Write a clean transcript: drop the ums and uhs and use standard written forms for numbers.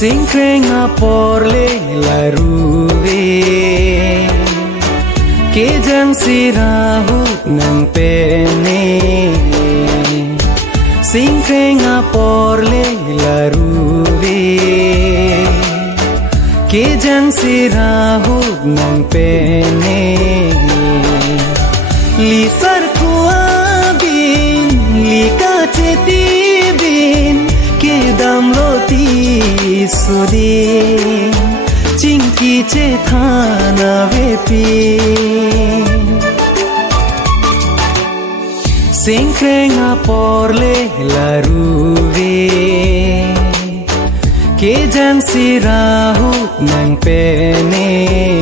Singkrenga porle laruwe ke jang sirahu nang pene Singkrenga porle laruwe ke jang sirahu nang pene li sar kuabin li kacheti bin ke damloti Sudin Cingki cethana vepi Singkrenga porle laruwe ke jang sirahu nang pene